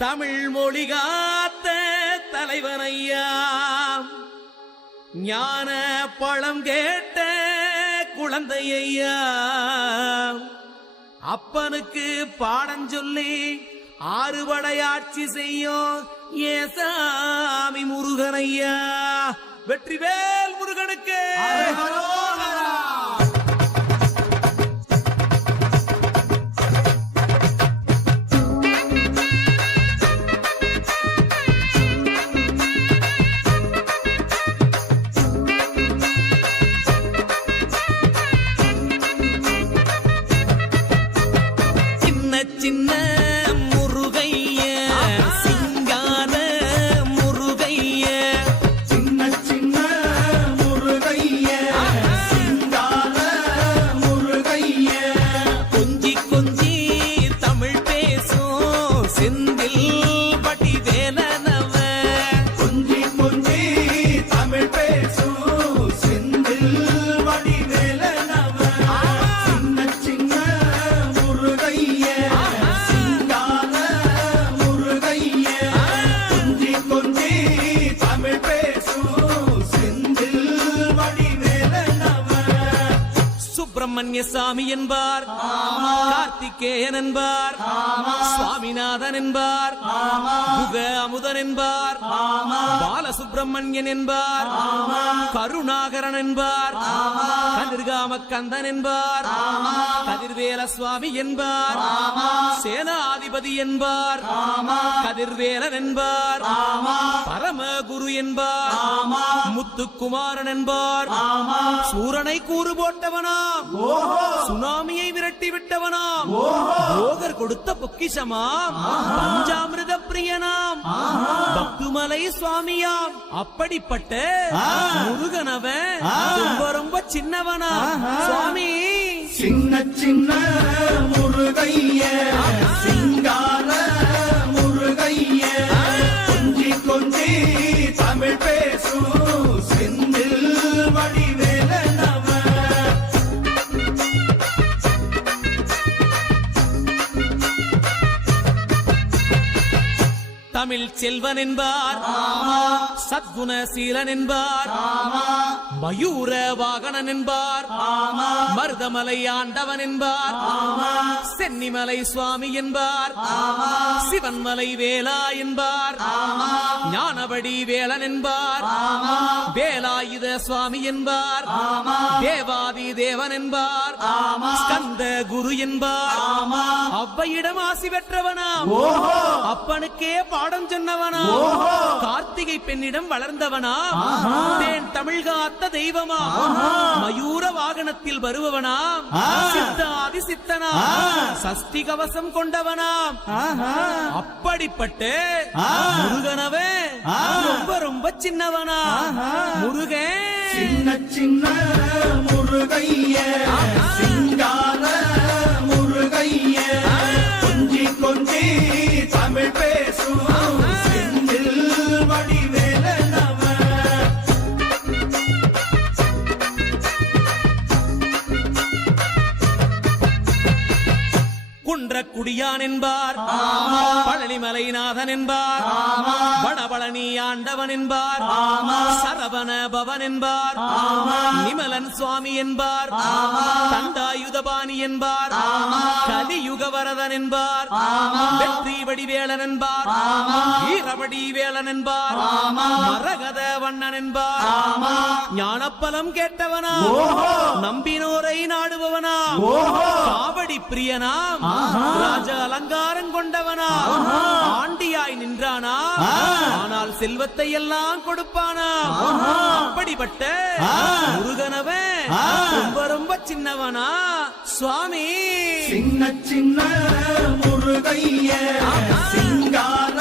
தமிழ் மொழி காத்த தலைவனையா, ஞான பழம் கேட்ட குழந்தையா, அப்பனுக்கு பாடம் சொல்லி ஆறுபடையாட்சி செய்யும் ஏசாமி முருகனையா. வெற்றிவேல் முருகனுக்கு சின்ன முருகைய சிங்கார முருகைய, சின்ன சின்ன முருகைய சிங்கார முருகைய, கொஞ்சி கொஞ்சி தமிழ் பேசும் செந்தில் பட்டி வேலனவ, கொஞ்சி கொஞ்சி தமிழ் பேசும் செந்தில் வடிவேலனவ, சின்ன சின்ன முருகைய சுப்பிரமணிய சாமி என்பார், கார்த்திகேயன் என்பார், சுவாமிநாதன் என்பார், முக அமுதன் என்பார், பாலசுப்பிரமணியன் என்பார், கருணாகரன் என்பார், கதிர்காம கந்தன் என்பார், கதிர்வேல சுவாமி என்பார், சேனாதிபதி என்பார், கதிர்வேலன் என்பார், பரமகுரு என்பார், முத்துக்குமாரன் என்பார், சூரனை கூறு போட்டவனாம், சுனாமியை விரட்டி விட்டவனாம், போகர் கொடுத்த பொக்கிஷமாம், பஞ்சாமிர்த பிரியனாம், பக்துமலை சுவாமியாம். அப்படிப்பட்ட முருகனவன் ரொம்ப ரொம்ப சின்னவனா சுவாமி. சின்ன சின்ன முருகைய சிங்கார முருகைய, கொஞ்சி கொஞ்சி தமிழ் பேசும் செந்தில் வடிவேலனவ, தமிழ் செல்வன் என்பார், சத்குணசீலன் என்பார், மயூர வாகனன் என்பார், மருதமலை ஆண்டவன் என்பார், சென்னிமலை சுவாமி என்பார், சிவன்மலை வேலா என்பார், ஞானபடி வேலன் என்பார், வேலாயுத சுவாமி என்பார், தேவாதி தேவன் என்பார், ஸ்கந்த குரு என்பார், அவ்வையிடம் ஆசி பெற்றவனாம், அப்பனுக்கே பாடம் சொன்னவனா, கார்த்திகை பெண்ணிடம் வளர்ந்தவனா, தேன் தமிழ் காத்த தெய்வமா, மயூர வாகனத்தில் வருபவனாம், சித்தாதி சித்தனா, சஷ்டி கவசம் கொண்டவனாம். அப்படிப்பட்ட முருகனவே ரொம்ப ரொம்ப சின்னவனா முருகன். சின்ன சின்ன முருகைய சிங்கார முருகைய, கொஞ்சி கொஞ்சி தமிழ் பேசும் செந்தில் வடிவேலனவ, குன்றக்குடியான் என்பார், பழனிமலைநாதன் என்பார், வடபழனி ஆண்டவன் என்பார், சரவண பவன் என்பார், நிமலன் சுவாமி என்பார், தண்டாயுதபாணி என்பார், கலியுக வரதன் என்பார், வெற்றி வடிவேலன் என்பார், வீரவடி வேலன் என்பார், மரகத வண்ணன் என்பார், ஞானப்பலம் கேட்டவனா, நம்பினோரை நாடுபவனா, காவடி பிரியனாம், ராஜ அலங்காரம் கொண்டவனா, ஆண்டியாய் நின்றானா, ஆனால் செல்வத்தை எல்லாம் கொடுப்பானா. அப்படிப்பட்ட முருகனவன் ரொம்ப ரொம்ப சின்னவனா சுவாமி. சின்ன சின்ன முருகைய சிங்கார